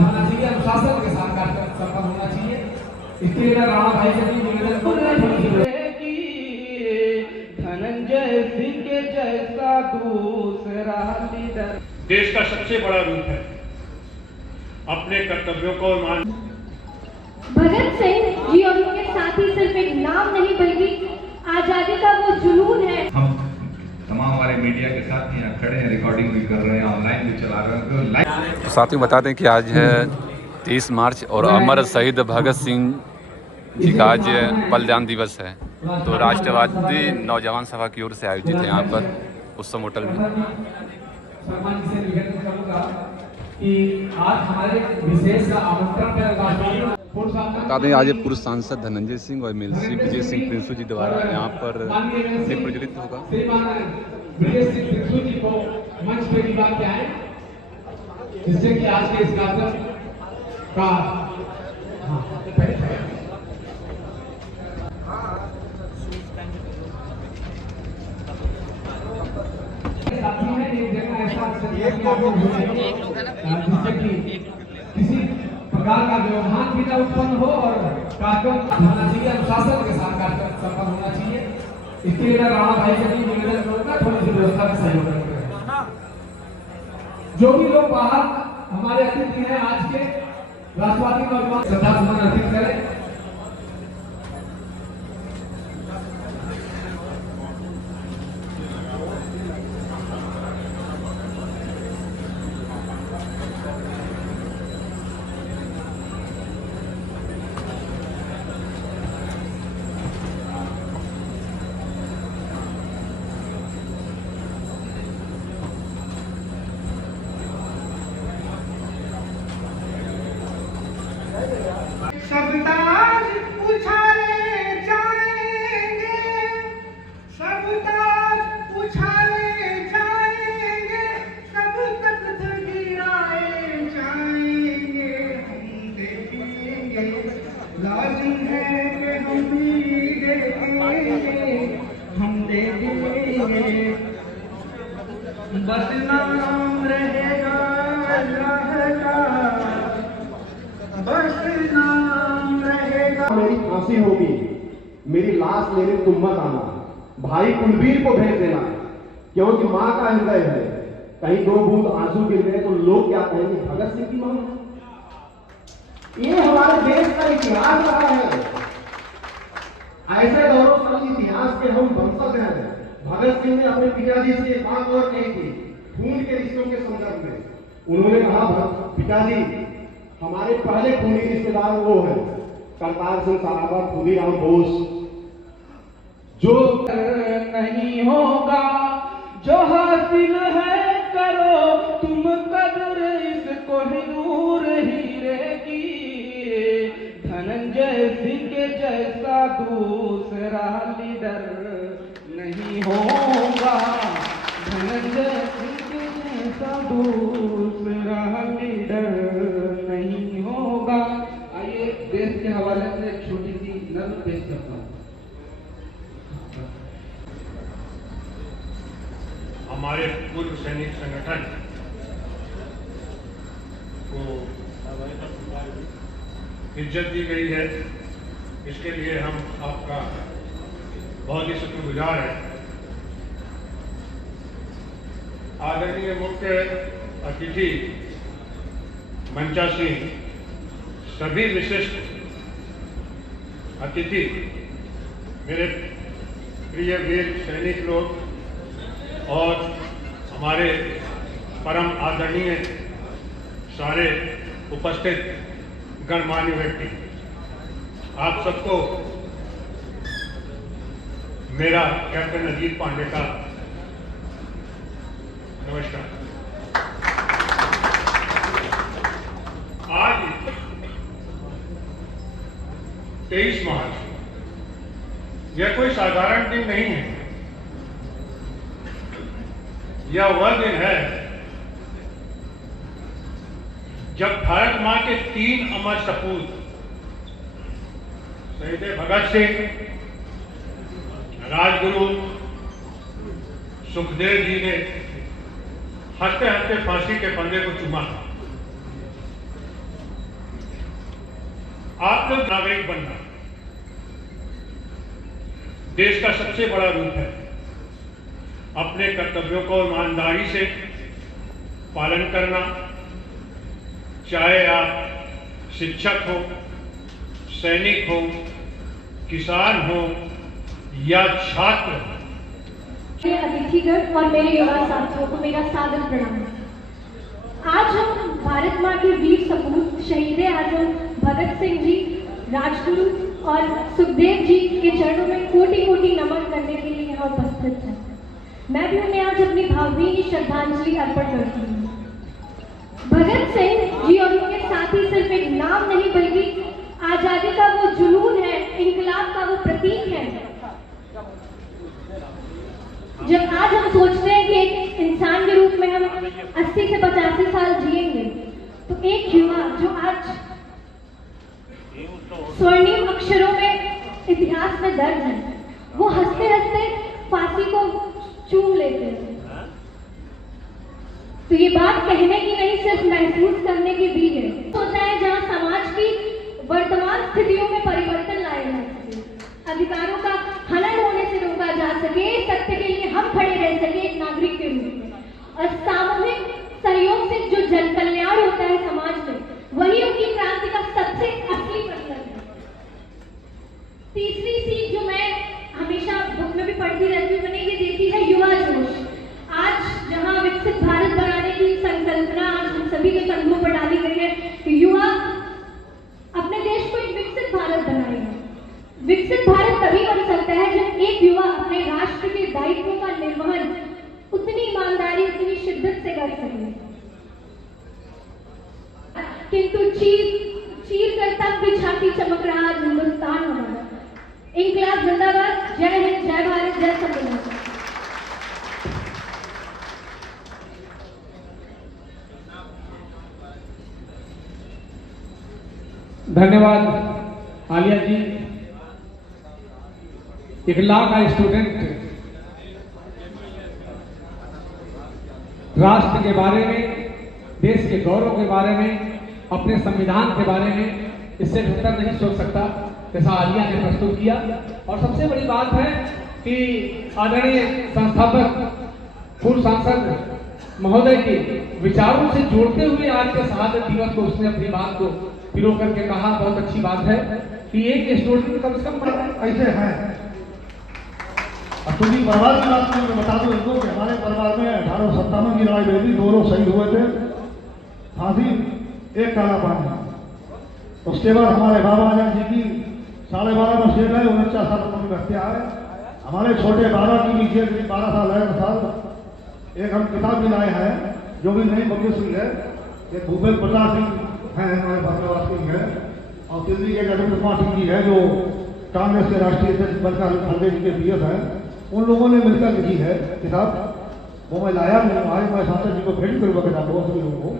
होना चाहिए, अनुशासन के साथ कार्यक्रम संपन्न होना चाहिए। इसके लिए राणा भाई से भी निवेदन करूंगा धनंजय सिंह के जैसा दूसरा लीडर। देश का सबसे बड़ा रूप है अपने कर्तव्यों को मान। भगत सिंह जी और उनके साथी सिर्फ एक नाम नहीं बल्कि आजादी का वो जुनून है। हम तमाम हमारे मीडिया के साथ यहाँ खड़े हैं, रिकॉर्डिंग भी कर रहे हैं, ऑनलाइन भी चला रहे हैं। तो साथियों बता दें कि आज है 30 मार्च और अमर शहीद भगत सिंह जी का आज बलिदान दिवस है। तो राष्ट्रवादी नौजवान सभा की ओर से आयोजित है यहाँ पर उत्सव होटल में। बता दें आज पूर्व सांसद धनंजय सिंह और एमएलसी विजय सिंह प्रिंसू जी द्वारा यहाँ पर प्रज्वलित होगा। जिससे कि आज के इस कार्यक्रम का किसी प्रकार का व्यवधान भी न उत्पन्न हो और कार्यक्रम होना चाहिए, अनुशासन के साथ कार्यक्रम संपन्न होना चाहिए। इसके लिए मैं राणा भाई से भी निवेदन करूंगा थोड़ी सी व्यवस्था में सहयोग करें। जो भी लोग बाहर हमारे अतिथि हैं आज के राष्ट्रवादी नौजवान श्रद्धासुमन अर्पित करें। सब ताज उछाले जाएंगे, सब ताज उछाले जाएंगे, सब तख्त गिराए जाएंगे। हम देखेंगे लाजिम है कि हम भी देखेंगे, हम देखेंगे। बस नाम रहेगा अल्लाह का, बस नाम रहेगा। मेरी फांसी होगी, मेरी लाश लेने तुम मत आना, भाई कुलबीर को भेज देना, क्योंकि मां का हृदय है। कहीं 2 बूंद आंसू गिर गए तो लोग क्या कहेंगे, भगत सिंह की मां। ये हमारे देश का इतिहास रहा है, ऐसे गौरवशाली इतिहास के हम वंशज हैं। भगत सिंह ने अपने पिताजी से एक बात और कही थी खून के रिश्तों के संदर्भ में। उन्होंने कहा, पिताजी हमारे पहले खूनी रिश्तेदार वो है करतार सिंह सरावा, खुदीराम बोस। जो नहीं होगा जो हासिल है करो तुम कदर, इसको ही दूर हीरे की। धनंजय सिंह के जैसा दूसरा लीडर नहीं होगा, धनंजय सिंह के जैसा दूसरा लीडर नहीं होगा। आइए देश के हवाले से एक छोटी सी नज़र पेश करता हूँ। हमारे पूर्व सैनिक संगठन को इज्जत दी गई है, इसके लिए हम आपका बहुत ही शुक्रगुजार हैं। आदरणीय मुख्य अतिथि मंचासीन, सभी विशिष्ट अतिथि, मेरे प्रिय वीर सैनिक लोग और हमारे परम आदरणीय सारे उपस्थित गणमान्य व्यक्ति, आप सबको मेरा कैप्टन अजीत पांडे का नमस्कार। आज 23 मार्च, यह कोई साधारण दिन नहीं है। यह वह दिन है जब भारत मां के 3 अमर सपूत शहीद भगत सिंह, राजगुरु सुखदेव जी ने हंसते हंसते फांसी के फंदे को चूमा। आत्म नागरिक बनना देश का सबसे बड़ा रूप है। अपने कर्तव्यों को ईमानदारी से पालन करना, चाहे आप शिक्षक हो, सैनिक हो, किसान हो या छात्र हो। मेरे अतिथिगण और मेरे युवा साथियों को मेरा सादर प्रणाम। आज हम भारत माँ के वीर सपूत शहीद आजम भगत सिंह जी, राजगुरु और सुखदेव जी के चरणों में कोटि कोटि नमन करने के लिए यहाँ उपस्थित हैं। मैं भी उन्हें आज अपनी भावभीनी श्रद्धांजलि अर्पण करती हूँ। भगत सिंह जी और उनके साथी सिर्फ एक नाम नहीं बल्कि आजादी का वो जुनून है, इंकलाब का वो प्रतीक है। जब आज हम सोचते हैं कि एक इंसान के रूप में हम 80 से 85 साल जिएंगे, तो एक युवा जो आज स्वर्णिम अक्षरों में इतिहास में दर्ज है, वो हंसते हंसते फांसी को चूम लेते हैं। तो ये बात कहने की नहीं, सिर्फ महसूस करने की भी है। होता है जहाँ समाज की वर्तमान स्थितियों में परिवर्तन लाया जा सके, अधिकारों का हनन होने से रोका जा सके, सत्य के लिए हम खड़े रह सके एक नागरिक के रूप में, और सामूहिक सहयोग से जो जन कल्याण होता है समाज में, वही उनकी क्रांति का सबसे असली मतलब है। तीसरी सीख जो मैं हमेशा बुक में भी पढ़ती रहती हूँ, मैंने ये देखी है, युवा जोश। आज जहाँ विकसित भारत बनाने की संकल्पना आज हम सभी के कंधों पर डाली गई है कि युवा अपने देश को एक विकसित भारत बनाएगा। विकसित भारत तभी बन सकता है जब एक युवा अपने राष्ट्र के दायित्वों का निर्वहन उतनी ईमानदारी, उतनी शिद्दत से कर सके। किंतु चीर कर तब भी छाती चमक रहा हिंदुस्तान हमारा। इंकलाब जिंदाबाद। जय हिंद, जय भारत, जय संविधान। धन्यवाद आलिया जी। एक लॉ का स्टूडेंट राष्ट्र के बारे में, देश के गौरव के बारे में, अपने संविधान के बारे में इससे बेहतर नहीं सोच सकता जैसा आलिया ने प्रस्तुत किया। और सबसे बड़ी बात है कि आदरणीय संस्थापक पूर्व सांसद महोदय के विचारों से जोड़ते हुए आज के शहादत दिवस को उसने अपनी बात को पिरो करके कहा। बहुत अच्छी बात है कि एक स्टूडेंट कम से कम ऐसे हैं। अब तुम्हें परिवार की बात मैं बता दूं इनको कि हमारे परिवार में 1857 की लड़ाई हुई थी, 2 लोग शहीद हुए थे, फांसी, एक काला पानी। उसके बाद हमारे बाबा आजम जी की 12.5 में शेर है, 49 साल की हत्या है। हमारे छोटे बाबा की भी जेल 12 साल है, साल। एक हम किताब भी लाए हैं जो भी नई पब्लिश हुई है, एक भूपेंद्र प्रताप सिंह है हमारे भाग्यवाद सिंह है, और दिल्ली के अरविंद कुमार सिंह जी है जो कांग्रेस के राष्ट्रीय अध्यक्ष बनकर खड़गे जी के पीएस हैं। उन लोगों ने मिलकर लिखी है किताब, वो मैं लाया हूँ, आज मैं सांसद जी को भेंट करूँगा किताब सभी लोगों को।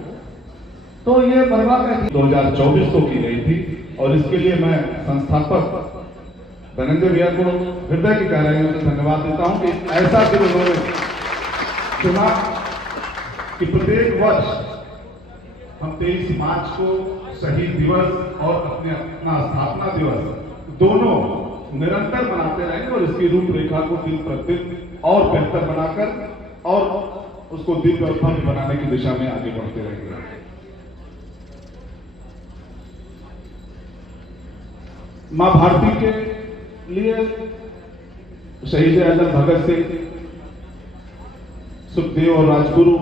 तो ये परिवार का 2024 को की गई थी, और इसके लिए मैं संस्थापक धनंजय भैया को हृदय की गहराइयों से धन्यवाद देता हूँ कि ऐसा दिन उन्होंने चुना कि प्रत्येक वर्ष हम 23 मार्च को शहीद दिवस और अपना स्थापना दिवस दोनों निरंतर बनाते रहेंगे, और इसकी रूपरेखा को दिन प्रतिदिन और बेहतर बनाकर और उसको दिव्य और भव्य बनाने की दिशा में आगे बढ़ते रहेंगे। मां भारती के लिए शहीद आजम भगत सिंह, सुखदेव और राजगुरु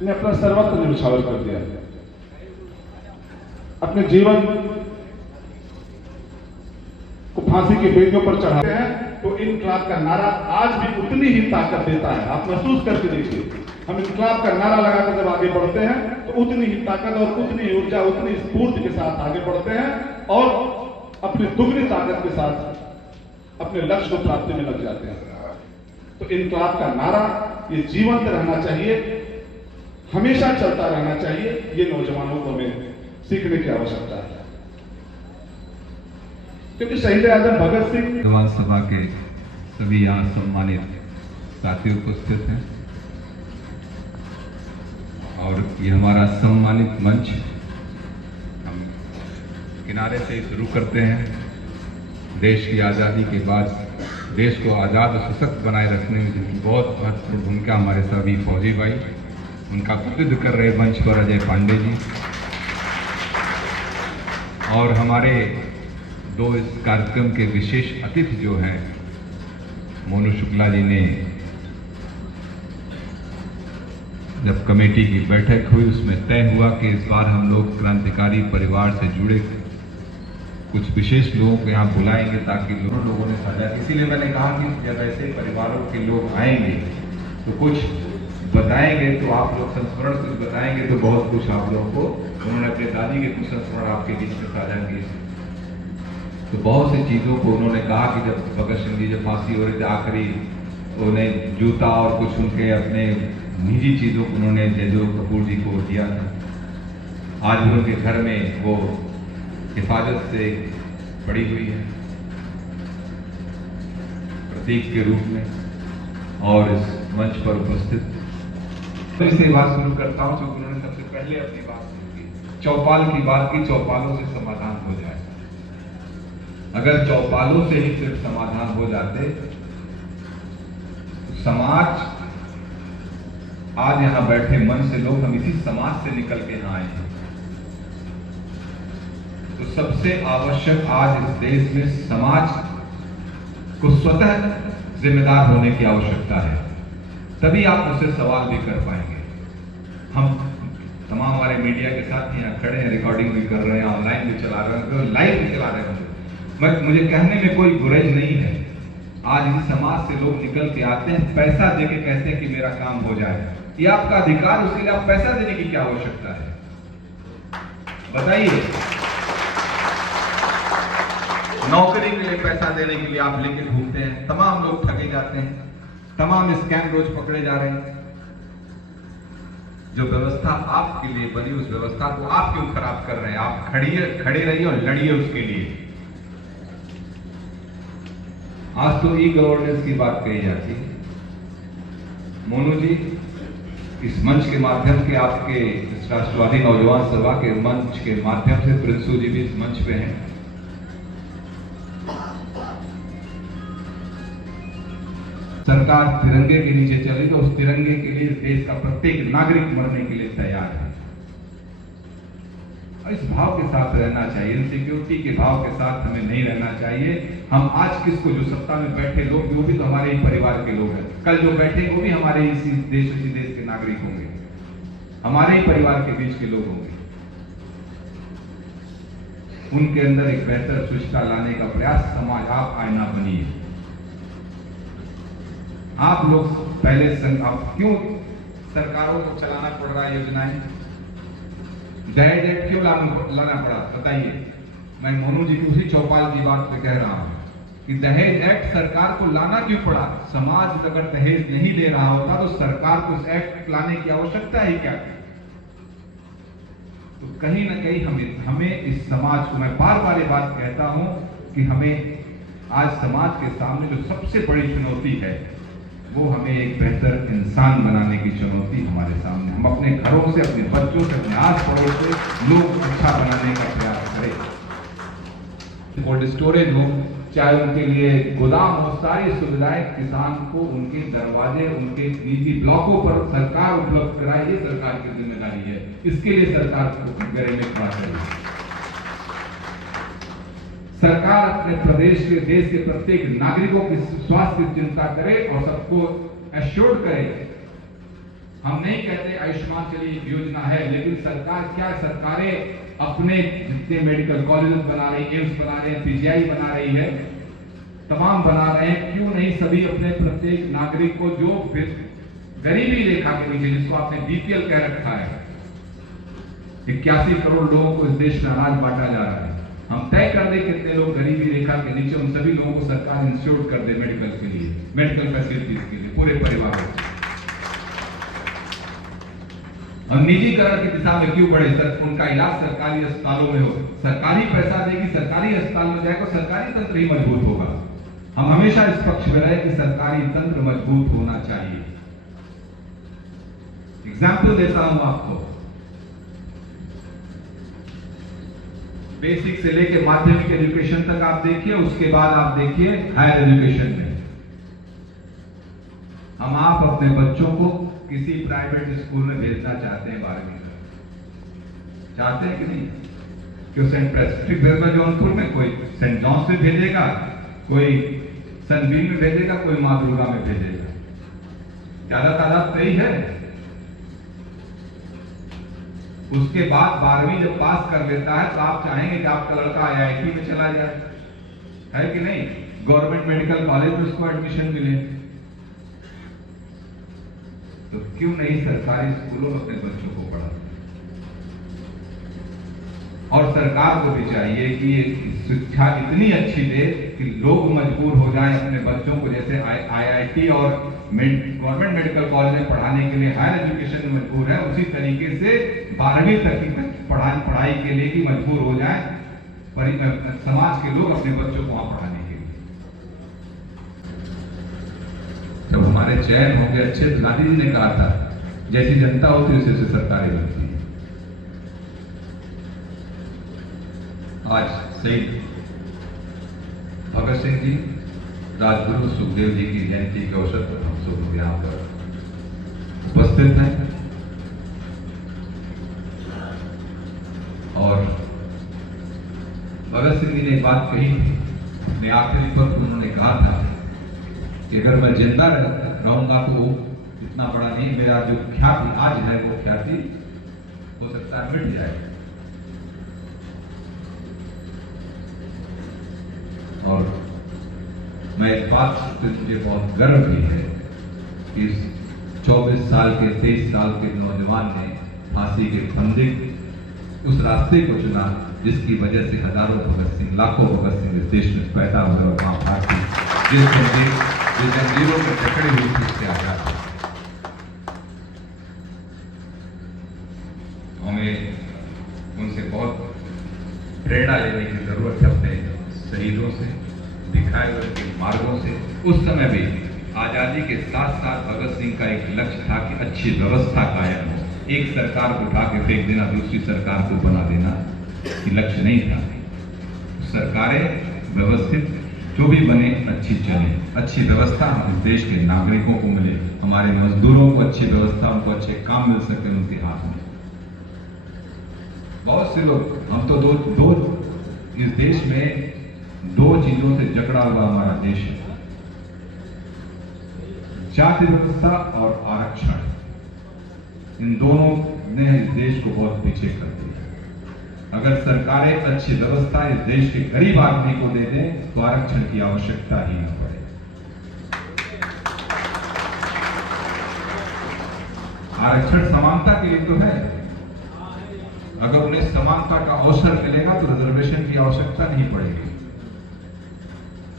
ने अपना सर्वत्र निछावर कर दिया। अपने जीवन को फांसी के बेड़ियों पर चढ़ाते हैं, तो इनकलाब का नारा आज भी उतनी ही ताकत देता है। आप महसूस करके देखिए, हम इनकलाब का नारा लगाकर जब आगे बढ़ते हैं तो उतनी ही ताकत और उतनी ऊर्जा, उतनी स्फूर्ति के साथ आगे बढ़ते हैं और अपनी दुगनी ताकत के साथ अपने लक्ष्य को प्राप्ति में लग जाते हैं। तो इनकलाब का नारा ये जीवंत रहना चाहिए, हमेशा चलता रहना चाहिए। ये नौजवानों को हमें सीखने की आवश्यकता है, क्योंकि शहीद आजम भगत सिंह। संविधान सभा के सभी यहाँ सम्मानित साथी उपस्थित हैं और ये हमारा सम्मानित मंच, हम किनारे से शुरू करते हैं। देश की आज़ादी के बाद देश को आज़ाद और सशक्त बनाए रखने में जिनकी बहुत महत्वपूर्ण भूमिका हमारे सभी फौजी भाई, उनका प्रतिनिधित्व कर रहे मंच पर अजय पांडे जी और हमारे दो इस कार्यक्रम के विशेष अतिथि जो हैं मोनू शुक्ला जी ने जब कमेटी की बैठक हुई उसमें तय हुआ कि इस बार हम लोग क्रांतिकारी परिवार से जुड़े कुछ विशेष लोगों को यहाँ बुलाएंगे ताकि लोगों ने साझा, इसीलिए मैंने कहा कि जब ऐसे परिवारों के लोग आएंगे तो कुछ बताएंगे, तो आप लोग संस्मरण कुछ बताएंगे तो बहुत कुछ आप लोगों को, उन्होंने अपने दादी के कुछ संस्मरण आपके बीच में साझा किए। तो बहुत सी चीज़ों को उन्होंने कहा कि जब भगत सिंह जी जब फांसी हो रही थी आखिरी, उन्हें जूता और कुछ उनके अपने निजी चीज़ों को उन्होंने जयदेव कपूर जी को दिया था। आज भी उनके घर में वो हिफाजत से पड़ी हुई है प्रतीक के रूप में। और इस मंच पर उपस्थित इससे बात शुरू करता हूं क्योंकि उन्होंने सबसे पहले अपनी बात शुरू की, चौपाल की बात की, चौपालों से समाधान हो जाए। अगर चौपालों से ही सिर्फ समाधान हो जाते तो समाज, आज यहां बैठे मन से लोग हम इसी समाज से निकल के यहां आए हैं। तो सबसे आवश्यक आज इस देश में समाज को स्वतः जिम्मेदार होने की आवश्यकता है, तभी आप मुझसे सवाल भी कर पाएंगे। हम तमाम हमारे मीडिया के साथ यहाँ खड़े हैं, रिकॉर्डिंग भी कर रहे हैं, ऑनलाइन भी चला रहे हैं, लाइव भी चला रहे हैं। मुझे कहने में कोई गुरेज नहीं है। आज इस समाज से लोग निकल के आते हैं, पैसा देके कहते हैं कि मेरा काम हो जाए। ये आपका अधिकार, उसके लिए आप पैसा देने की क्या आवश्यकता है बताइए। नौकरी के लिए पैसा देने के लिए आप लेके घूमते हैं, तमाम लोग ठगे जाते हैं, तमाम स्कैम रोज पकड़े जा रहे हैं। जो व्यवस्था आपके लिए बनी उस व्यवस्था को आप क्यों खराब कर रहे हैं? आप खड़े रहिए और लड़िए उसके लिए। आज तो ई गवर्नेंस की बात कही जाती है। मोनू जी, इस मंच के माध्यम से आपके इस राष्ट्रवादी नौजवान सभा के मंच के माध्यम से प्रिंसू जी भी इस मंच पे हैं। सरकार तिरंगे के नीचे चली तो उस तिरंगे के लिए देश का प्रत्येक नागरिक मरने के लिए तैयार है। इस भाव के साथ रहना चाहिए, इनसिक्योरिटी के भाव के साथ हमें नहीं रहना चाहिए। हम आज किसको, जो सत्ता में बैठे लोग वो भी तो हमारे ही परिवार के लोग हैं, कल जो बैठे वो भी हमारे इसी देश के नागरिक होंगे, हमारे ही परिवार के बीच के लोग होंगे। उनके अंदर एक बेहतर स्वच्छता लाने का प्रयास समाज, आप आईना बनिए। आप लोग पहले आप क्यों सरकारों को चलाना पड़ रहा है योजनाएं? दहेज एक्ट क्यों लाना पड़ा बताइए। मैं मोनू जी की उसी चौपाल की बात पे कह रहा हूं कि दहेज एक्ट सरकार को लाना क्यों पड़ा? समाज अगर दहेज नहीं ले रहा होता तो सरकार को इस एक्ट लाने की आवश्यकता है क्या? तो कहीं ना कहीं हमें इस समाज को, मैं बार बार ये बात कहता हूं कि हमें आज समाज के सामने जो सबसे बड़ी चुनौती है वो हमें एक बेहतर इंसान बनाने की चुनौती हमारे सामने। हम अपने घरों से, अपने बच्चों से, अपने आस पड़ोस से लोग अच्छा बनाने का प्रयास करें। कोल्ड स्टोरेज हो, चाहे उनके लिए गोदाम हो, सारी सुविधाएं किसान को उनके दरवाजे, उनके निजी ब्लॉकों पर सरकार उपलब्ध कराए, ये सरकार की जिम्मेदारी है। इसके लिए सरकार को गले में खड़ा करेगी। सरकार अपने प्रदेश के, देश के प्रत्येक नागरिकों की स्वास्थ्य की चिंता करे और सबको एश्योर्ड करे। हम नहीं कहते आयुष्मान के लिए योजना है, लेकिन सरकार क्या, सरकारें अपने जितने मेडिकल कॉलेज बना रही, एम्स बना रहे हैं, पीजीआई बना रही है, तमाम बना रहे हैं, क्यों नहीं सभी अपने प्रत्येक नागरिक को जो गरीबी रेखा के नीचे, जिसको आपने बीपीएल कह रखा है, 81 करोड़ लोगों को इस देश में अनाज बांटा जा रहा है। हम तय कर दे कितने लोग गरीबी रेखा के नीचे, उन सभी लोगों को सरकार इंश्योर कर दे मेडिकल के लिए, मेडिकल फैसिलिटीज के लिए, पूरे परिवार को। और निजीकरण की दिशा में क्यों बढ़े? उनका इलाज सरकारी अस्पतालों में हो, सरकारी पैसा देगी, सरकारी अस्पताल में जाएगा, सरकारी तंत्र ही मजबूत होगा। हम हमेशा इस पक्ष में रहे कि सरकारी तंत्र मजबूत होना चाहिए। एग्जाम्पल देता हूं आपको, बेसिक से लेके माध्यमिक एजुकेशन तक आप देखिए, उसके बाद आप देखिए हायर एजुकेशन में हम आप अपने बच्चों को किसी प्राइवेट स्कूल में भेजना चाहते हैं 12वीं तक, चाहते हैं कि नहीं? क्यों सेंट पैट्रिक भेजेगा जौनपुर में, कोई सेंट जॉन्स में भेजेगा, कोई सनबीम में भेजेगा, कोई मां दुर्गा में भेजेगा। ज्यादा तादाद तो यही है। उसके बाद 12वीं जब पास कर लेता है तो आप चाहेंगे कि आपका लड़का IIT में चला जाए, है कि नहीं? गवर्नमेंट मेडिकल कॉलेज में उसको एडमिशन मिले। तो क्यों नहीं सरकारी स्कूलों में अपने बच्चों को पढ़ा? और सरकार को भी चाहिए कि ये शिक्षा इतनी अच्छी दे कि लोग मजबूर हो जाएं अपने बच्चों को, जैसे IIT और गवर्नमेंट मेडिकल कॉलेज में पढ़ाने के लिए हायर एजुकेशन में मजबूर है, उसी तरीके से 12वीं तक की पढ़ाई के लिए भी मजबूर हो जाए समाज के लोग अपने बच्चों को वहां पढ़ाने के लिए। जब हमारे चयन होंगे अच्छे, गांधी जी ने कहा था जैसी जनता होती है उसी से सरकारें बनती है। आज शहीद भगत सिंह जी, राजगुरु सुखदेव जी की जयंती के अवसर पर हम सब यहाँ पर उपस्थित हैं और भगत सिंह जी ने एक बात कही थी अपने आखिरी वक्त, उन्होंने कहा था कि अगर मैं जिंदा रहूंगा तो इतना बड़ा नहीं, मेरा जो ख्याति आज है वो ख्याति हो सकता है मिट जाए। और मैं इस बात से मुझे बहुत गर्व भी है कि इस 24 साल के 23 साल के नौजवान ने फांसी के फंदे उस रास्ते को चुना जिसकी वजह से हजारों भगत सिंह, लाखों भगत सिंह इस देश में पैदा हुए और वहां फांसी जिस जंजीरों में जकड़ी हुई थी उससे आजाद। हमें उनसे बहुत प्रेरणा लेने की जरूरत है, अपने शहीदों से, दिखाए हुए के मार्गों से। उस समय भी आजादी के साथ साथ भगत सिंह का एक लक्ष्य था कि अच्छी व्यवस्था कायम हो, एक सरकार को उठा के फेंक देना, दूसरी सरकार को बना देना कि लक्ष्य नहीं था। सरकारें व्यवस्थित जो भी बने अच्छी चले, अच्छी व्यवस्था हम देश के नागरिकों को मिले, हमारे मजदूरों को अच्छी व्यवस्था, उनको अच्छे काम मिल सके उनके हाथ में। बहुत से लोग, हम तो दो इस देश में दो चीजों से जकड़ा हुआ हमारा देश है, जाति व्यवस्था और आरक्षण। इन दोनों ने इस देश को बहुत पीछे कर दिया। अगर सरकारें अच्छी व्यवस्था इस देश के गरीब आदमी को दे दें तो आरक्षण की आवश्यकता ही न पड़े। आरक्षण समानता के लिए तो है, अगर उन्हें समानता का अवसर मिलेगा तो रिजर्वेशन की आवश्यकता नहीं पड़ेगी।